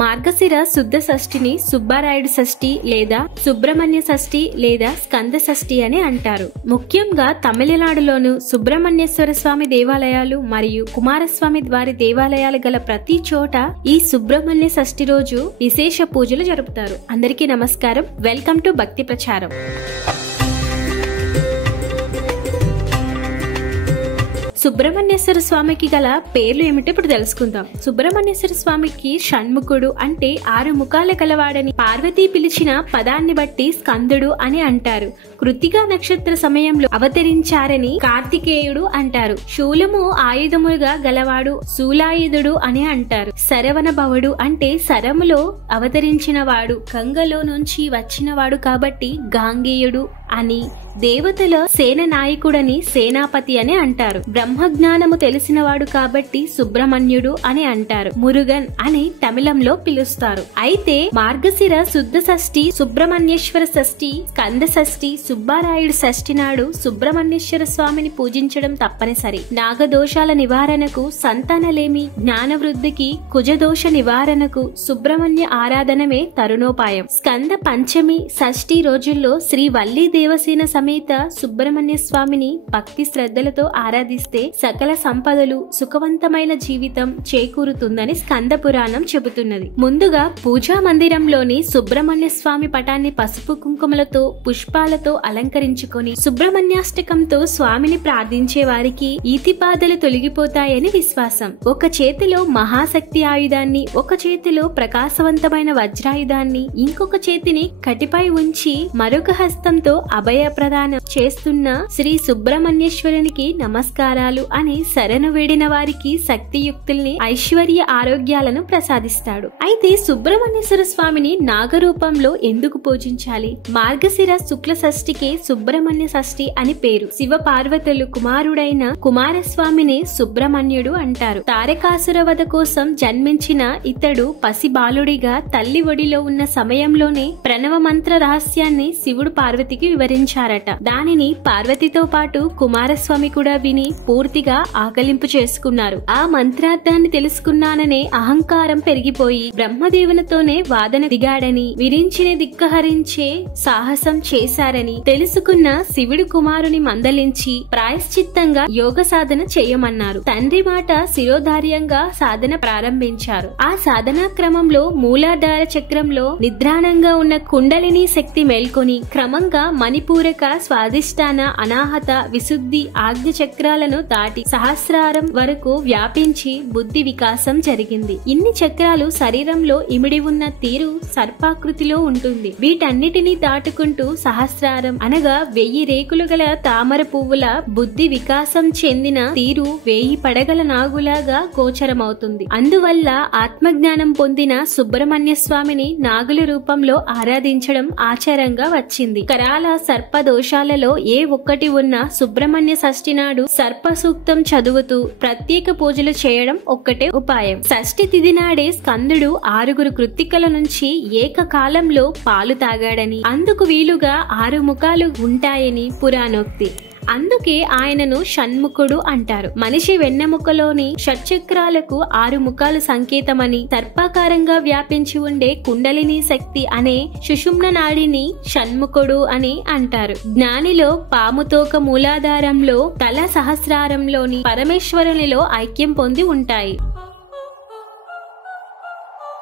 మార్గశిర శుద్ధ షష్ఠిని సుబ్బారాయుడు షష్ఠి లేదా సుబ్రహ్మణ్య షష్ఠి లేదా స్కంద షష్ఠి అని అంటారు. ముఖ్యంగా తమిళనాడులోను సుబ్రహ్మణ్యేశ్వర స్వామి దేవాలయాలు మరియు కుమారస్వామి వారి దేవాలయాలు గల ప్రతి చోట ఈ సుబ్రహ్మణ్య షష్ఠి రోజు విశేష పూజలు జరుపుతారు. అందరికీ నమస్కారం. వెల్కమ్ టు భక్తి ప్రచారం. సుబ్రహ్మణ్యేశ్వర స్వామికి గల పేర్లు ఏమిటో ఇప్పుడు తెలుసుకుందాం. సుబ్రహ్మణ్యేశ్వర స్వామికి షణ్ముఖుడు అంటే 6 ముఖాల గలవాడని, పార్వతీ పిలిచిన పదాన్ని బట్టి స్కందుడు అని అంటారు. కృత్తికా నక్షత్ర సమయంలో అవతరించారని కార్తికేయుడు అంటారు. శూలము ఆయుధముగా గలవాడు శూలాయుధుడు అని అంటారు. శరవణ భవుడు అంటే శరములో అవతరించిన వాడు, గంగలో నుంచి వచ్చినవాడు కాబట్టి గాంగేయుడు అని, దేవతల సేన నాయకుడని సేనాపతి అని అంటారు. బ్రహ్మజ్ఞానము తెలిసినవాడు కాబట్టి సుబ్రహ్మణ్యుడు అని అంటారు. మురుగన్ అని తమిళంలో పిలుస్తారు. అయితే మార్గశిర శుద్ధ షష్ఠి, సుబ్రహ్మణ్యేశ్వర షష్ఠి, స్కంద షష్ఠి, సుబ్బారాయుడు షష్ఠి నాడు సుబ్రహ్మణ్యేశ్వర స్వామిని పూజించడం తప్పనిసరి. నాగదోషాల నివారణకు, సంతానలేమి, జ్ఞానవృద్ధికి, కుజదోష నివారణకు సుబ్రహ్మణ్య ఆరాధనమే తరుణోపాయం. స్కంద పంచమి, షష్ఠి రోజుల్లో శ్రీ వల్లి దేవసేన సమేత సుబ్రహ్మణ్య స్వామిని భక్తి శ్రద్ధలతో ఆరాధిస్తే సకల సంపదలు, సుఖవంతమైన జీవితం చేకూరుతుందని స్కంద పురాణం చెబుతున్నది. ముందుగా పూజా మందిరంలోని సుబ్రహ్మణ్య స్వామి పటాన్ని పసుపు కుంకుమలతో, పుష్పాలతో అలంకరించుకొని సుబ్రహ్మణ్యాష్టకంతో స్వామిని ప్రార్థించే వారికి ఈతిపాదలు తొలగిపోతాయని విశ్వాసం. ఒక చేతిలో మహాశక్తి ఆయుధాన్ని, ఒక చేతిలో ప్రకాశవంతమైన వజ్రాయుధాన్ని, ఇంకొక చేతిని కటిపై ఉంచి మరొక హస్తంతో అభయ ప్రదానం చేస్తున్న శ్రీ సుబ్రహ్మణ్యేశ్వరునికి నమస్కారాలు అని శరణు వేడిన వారికి శక్తియుక్తుల్ని, ఐశ్వర్య ఆరోగ్యాలను ప్రసాదిస్తాడు. అయితే సుబ్రహ్మణ్యేశ్వర స్వామిని నాగరూపంలో ఎందుకు పూజించాలి? మార్గశిర శుక్ల షష్ఠికి సుబ్రహ్మణ్య షష్ఠి అని పేరు. శివ పార్వతులు కుమారుడైన కుమారస్వామిని సుబ్రహ్మణ్యుడు అంటారు. తారకాసుర వధ కోసం జన్మించిన ఇతడు పసి బాలుడిగా తల్లి ఒడిలో ఉన్న సమయంలోనే ప్రణవ మంత్ర రహస్యాన్ని శివుడు పార్వతికి వివరించారట. దానిని పార్వతితో పాటు కుమారస్వామి కూడా విని పూర్తిగా ఆకలింపు చేసుకున్నారు. ఆ మంత్రార్థాన్ని తెలుసుకున్నాననే అహంకారం పెరిగిపోయి బ్రహ్మదేవునితోనే వాదన దిగాడని, విరించిన దిక్కహరించే సాహసం చేశారని తెలుసుకున్న శివుడు కుమారుని మందలించి ప్రాయశ్చిత్తంగా యోగ సాధన చేయమన్నారు. తండ్రి మాట శిరోధార్యంగా సాధన ప్రారంభించారు. ఆ సాధనా క్రమంలో మూలాధార చక్రంలో నిద్రాణంగా ఉన్న కుండలిని శక్తి మేల్కొని క్రమంగా మణిపూరక, స్వాదిష్టాన, అనాహత, విశుద్ధి, ఆజ్ఞ చక్రాలను దాటి సహస్రారం వరకు వ్యాపించి బుద్ధి వికాసం జరిగింది. ఇన్ని చక్రాలు శరీరంలో ఇమిడి ఉన్న తీరు సర్పాకృతిలో ఉంటుంది. వీటన్నిటినీ దాటుకుంటూ సహస్రారం అనగా 1000 రేకులు గల తామర పువ్వుల బుద్ధి వికాసం చెందిన తీరు 1000 పడగల నాగులాగా గోచరమవుతుంది. అందువల్ల ఆత్మజ్ఞానం పొందిన సుబ్రహ్మణ్య స్వామిని నాగుల రూపంలో ఆరాధించడం ఆచారంగా వచ్చింది. కరాల సర్ప దోషాలలో ఏ ఒక్కటి ఉన్నా సుబ్రహ్మణ్య షష్ఠి నాడు సర్ప సూక్తం చదువుతూ ప్రత్యేక పూజలు చేయడం ఒక్కటే ఉపాయం. షష్ఠి తిథి నాడే స్కందుడు 6 కృత్తికల నుంచి ఏకకాలంలో పాలు తాగాడని, అందుకు వీలుగా 6 ముఖాలు ఉంటాయని పురాణోక్తి. అందుకే ఆయనను షణ్ముఖుడు అంటారు. మనిషి వెన్నెముకలోని షట్చక్రాలకు 6 ముఖాలు సంకేతమని, సర్పాకారంగా వ్యాపించి ఉండే కుండలిని శక్తి అనే సుషుమ్న నాడిని షణ్ముఖుడు అని అంటారు. జ్ఞానిలో పాముతోక మూలాధారంలో, తల సహస్రారంలోని పరమేశ్వరునిలో ఐక్యం పొంది ఉంటాయి.